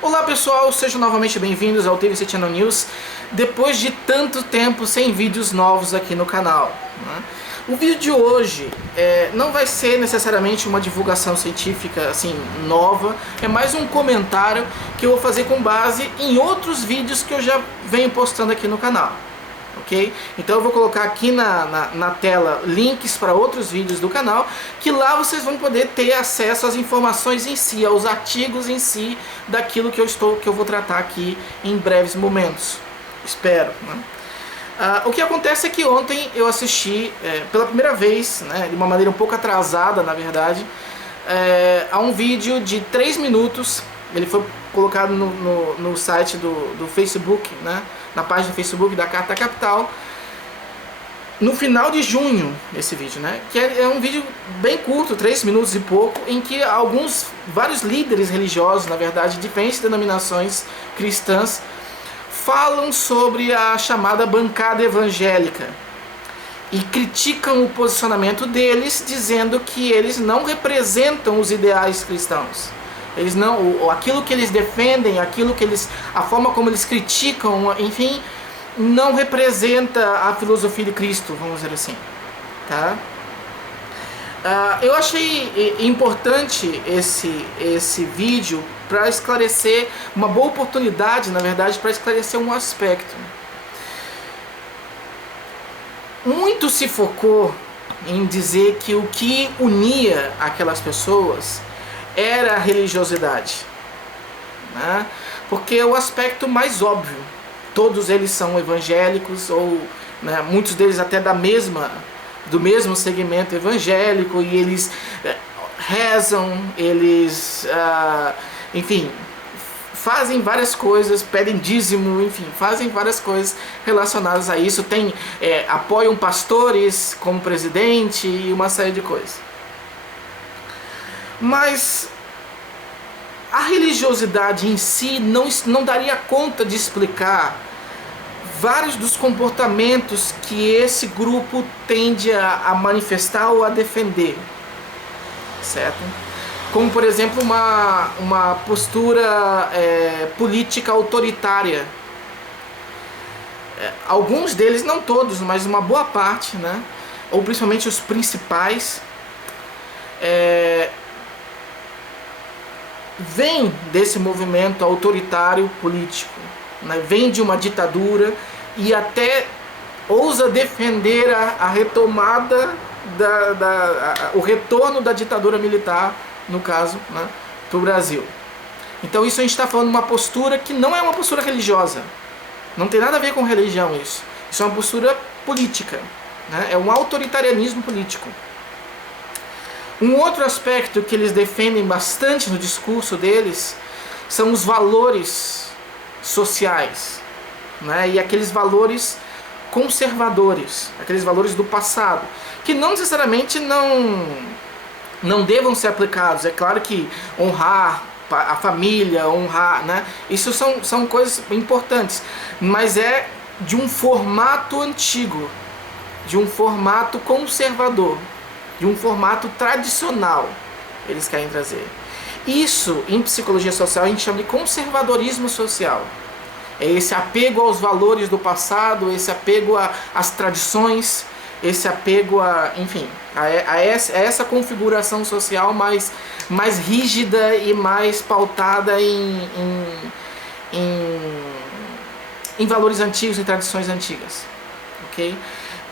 Olá pessoal, sejam novamente bem-vindos ao TVC Channel News, depois de tanto tempo sem vídeos novos aqui no canal, né? O vídeo de hoje não vai ser necessariamente uma divulgação científica assim nova, é mais um comentário que eu vou fazer com base em outros vídeos que eu já venho postando aqui no canal. Okay? Então eu vou colocar aqui na tela links para outros vídeos do canal, que lá vocês vão poder ter acesso às informações em si, aos artigos em si, daquilo que eu vou tratar aqui em breves momentos. Espero, né? O que acontece é que ontem eu assisti pela primeira vez, né, de uma maneira um pouco atrasada na verdade, a um vídeo de 3 minutos. Ele foi colocado no site do Facebook, né, na página do Facebook da Carta Capital, no final de junho, esse vídeo, né, que é um vídeo bem curto, 3 minutos e pouco, em que vários líderes religiosos, na verdade, de diferentes denominações cristãs, falam sobre a chamada bancada evangélica e criticam o posicionamento deles, dizendo que eles não representam os ideais cristãos. Eles não, aquilo que eles defendem, a forma como eles criticam, enfim, não representa a filosofia de Cristo, vamos dizer assim, tá? Eu achei importante esse vídeo para esclarecer, uma boa oportunidade, na verdade, para esclarecer um aspecto. Muito se focou em dizer que o que unia aquelas pessoas era a religiosidade, né? Porque é o aspecto mais óbvio. Todos eles são evangélicos, ou né, muitos deles até do mesmo segmento evangélico, e eles rezam, eles enfim, fazem várias coisas, pedem dízimo, enfim, fazem várias coisas relacionadas a isso, apoiam pastores como presidente e uma série de coisas. Mas a religiosidade em si não daria conta de explicar vários dos comportamentos que esse grupo tende a manifestar ou a defender, certo? Como, por exemplo, uma postura política autoritária. Alguns deles, não todos, mas uma boa parte, né? Ou principalmente os principais, vem desse movimento autoritário político, né? Vem de uma ditadura e até ousa defender a retomada, o retorno da ditadura militar, no caso, né, para o Brasil. Então isso a gente está falando de uma postura que não é uma postura religiosa, não tem nada a ver com religião isso. Isso é uma postura política, né? É um autoritarianismo político. Um outro aspecto que eles defendem bastante no discurso deles são os valores sociais, né? E aqueles valores conservadores, aqueles valores do passado, que não necessariamente não devam ser aplicados. É claro que honrar a família, honrar, né? Isso são coisas importantes, mas é de um formato antigo, de um formato conservador, de um formato tradicional, eles querem trazer. Isso, em psicologia social, a gente chama de conservadorismo social. É esse apego aos valores do passado, esse apego às tradições, esse apego enfim, a essa configuração social mais rígida e mais pautada em valores antigos, em tradições antigas, ok?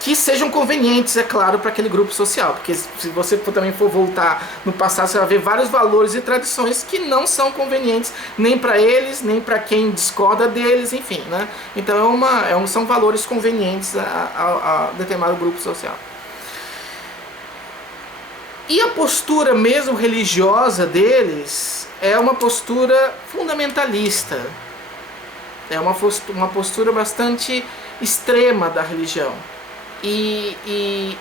Que sejam convenientes, é claro, para aquele grupo social, porque se você também for voltar no passado, você vai ver vários valores e tradições que não são convenientes nem para eles, nem para quem discorda deles, enfim, né? Então são valores convenientes a determinado grupo social. E a postura mesmo religiosa deles é uma postura fundamentalista, é uma postura bastante extrema da religião. E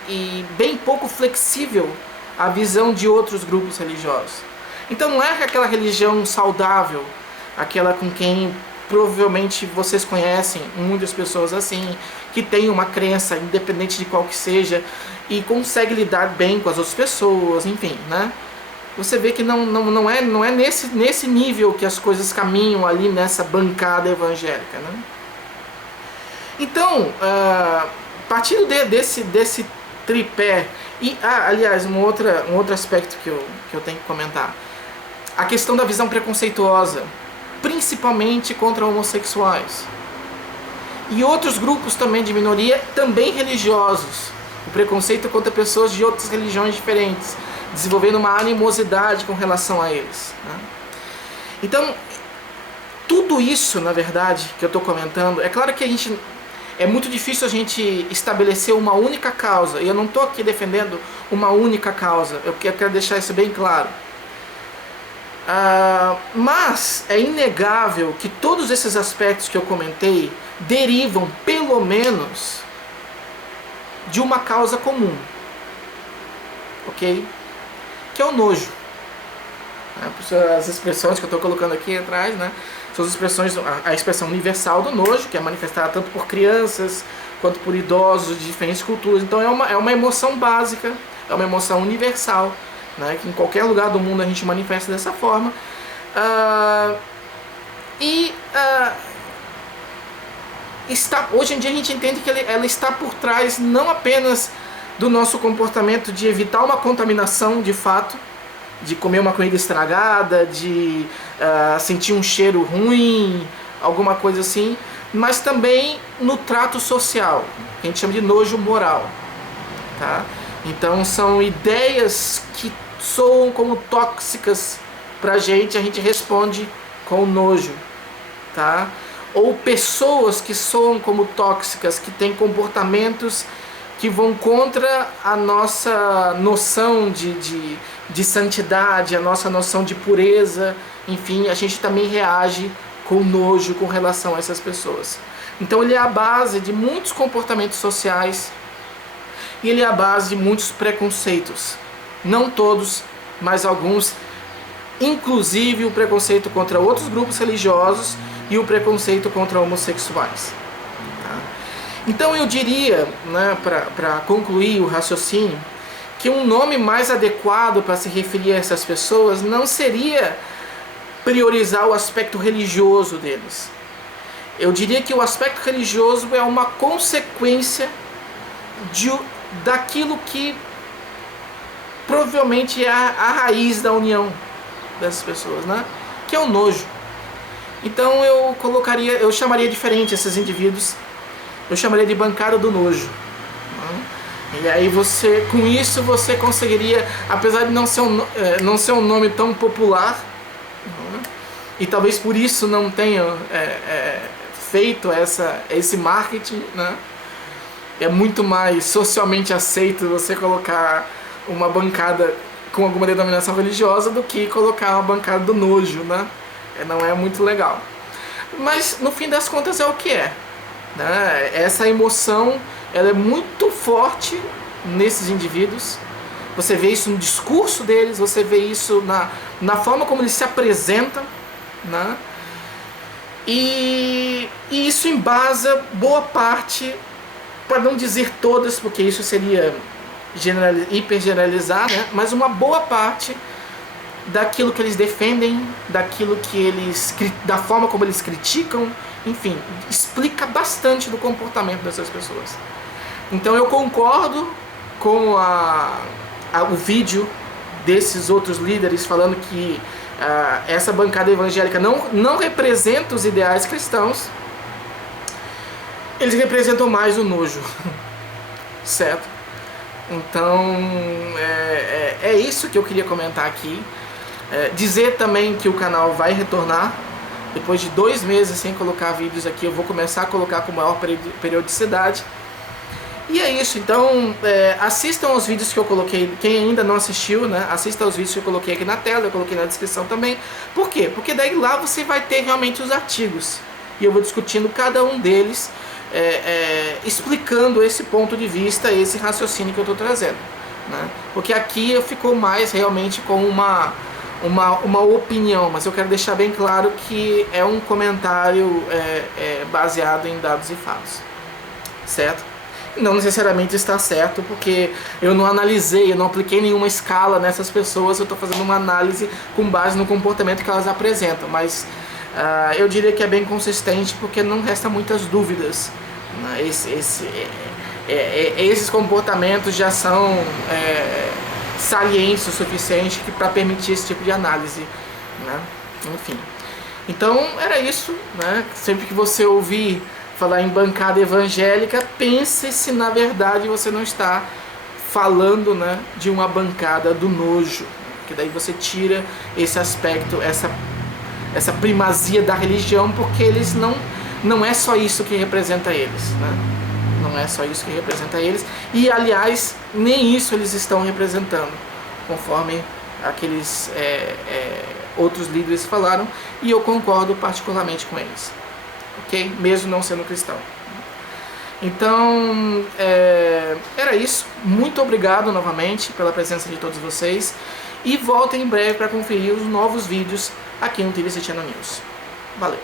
bem pouco flexível à visão de outros grupos religiosos. Então não é aquela religião saudável, aquela com quem provavelmente vocês conhecem muitas pessoas assim, que tem uma crença independente de qual que seja e consegue lidar bem com as outras pessoas, enfim, né? você vê que não é nesse nível que as coisas caminham ali nessa bancada evangélica, né? Então, partindo desse tripé, e aliás, um outro aspecto que eu tenho que comentar, a questão da visão preconceituosa, principalmente contra homossexuais e outros grupos também de minoria, também religiosos, o preconceito contra pessoas de outras religiões diferentes, desenvolvendo uma animosidade com relação a eles, né? Então, tudo isso, na verdade, que eu estou comentando, é claro que é muito difícil a gente estabelecer uma única causa, e eu não estou aqui defendendo uma única causa, eu quero deixar isso bem claro. Mas é inegável que todos esses aspectos que eu comentei derivam, pelo menos, de uma causa comum, ok? Que é o nojo. As expressões que eu estou colocando aqui atrás, né, são as expressões, a expressão universal do nojo, que é manifestada tanto por crianças quanto por idosos de diferentes culturas. Então é uma emoção básica, é uma emoção universal, né, que em qualquer lugar do mundo a gente manifesta dessa forma. Hoje em dia a gente entende que ela está por trás não apenas do nosso comportamento de evitar uma contaminação de fato, de comer uma comida estragada, de sentir um cheiro ruim, alguma coisa assim, mas também no trato social, que a gente chama de nojo moral, tá? Então são ideias que soam como tóxicas pra gente, a gente responde com nojo, tá? Ou pessoas que soam como tóxicas, que têm comportamentos que vão contra a nossa noção de santidade, a nossa noção de pureza, enfim, a gente também reage com nojo com relação a essas pessoas. Então ele é a base de muitos comportamentos sociais e ele é a base de muitos preconceitos. Não todos, mas alguns, inclusive o preconceito contra outros grupos religiosos e o preconceito contra homossexuais. Então eu diria, né, para concluir o raciocínio, que um nome mais adequado para se referir a essas pessoas não seria priorizar o aspecto religioso deles. Eu diria que o aspecto religioso é uma consequência daquilo que provavelmente é a raiz da união dessas pessoas, né? Que é o nojo. Então eu chamaria diferente esses indivíduos. Eu chamaria de bancada do nojo. E aí com isso você conseguiria, apesar de não ser um nome tão popular, e talvez por isso não tenha feito esse marketing, né? É muito mais socialmente aceito você colocar uma bancada com alguma denominação religiosa do que colocar uma bancada do nojo, né? Não é muito legal. Mas no fim das contas é o que é. Né? Essa emoção ela é muito forte nesses indivíduos. Você vê isso no discurso deles, você vê isso na forma como eles se apresentam, né? E isso embasa boa parte, para não dizer todas, porque isso seria hipergeneralizar, né? Mas uma boa parte daquilo que eles defendem, da forma como eles criticam, enfim, explica bastante do comportamento dessas pessoas. Então eu concordo com o vídeo desses outros líderes falando que essa bancada evangélica não representa os ideais cristãos, eles representam mais o nojo, certo? Então é isso que eu queria comentar aqui. Dizer também que o canal vai retornar. Depois de 2 meses sem colocar vídeos aqui, eu vou começar a colocar com maior periodicidade. E é isso, então assistam aos vídeos que eu coloquei. Quem ainda não assistiu, né, assista aos vídeos que eu coloquei aqui na tela, eu coloquei na descrição também. Por quê? Porque daí lá você vai ter realmente os artigos. E eu vou discutindo cada um deles, explicando esse ponto de vista, esse raciocínio que eu estou trazendo, né? Porque aqui ficou mais realmente com uma opinião, mas eu quero deixar bem claro que é um comentário baseado em dados e fatos, certo? Não necessariamente está certo, porque eu não analisei, eu não apliquei nenhuma escala nessas pessoas, eu estou fazendo uma análise com base no comportamento que elas apresentam, mas eu diria que é bem consistente, porque não resta muitas dúvidas. Né? Esses comportamentos já são salientes o suficiente para permitir esse tipo de análise. Né? Enfim. Então era isso. Né? Sempre que você ouvir falar em bancada evangélica, pense se na verdade você não está falando, né, de uma bancada do nojo, que daí você tira esse aspecto, essa primazia da religião, porque eles não é só isso que representa eles, né? Não é só isso que representa eles, e aliás nem isso eles estão representando, conforme aqueles outros líderes falaram, e eu concordo particularmente com eles. Okay? Mesmo não sendo cristão. Então, era isso. Muito obrigado novamente pela presença de todos vocês. E voltem em breve para conferir os novos vídeos aqui no TVC Channel News. Valeu!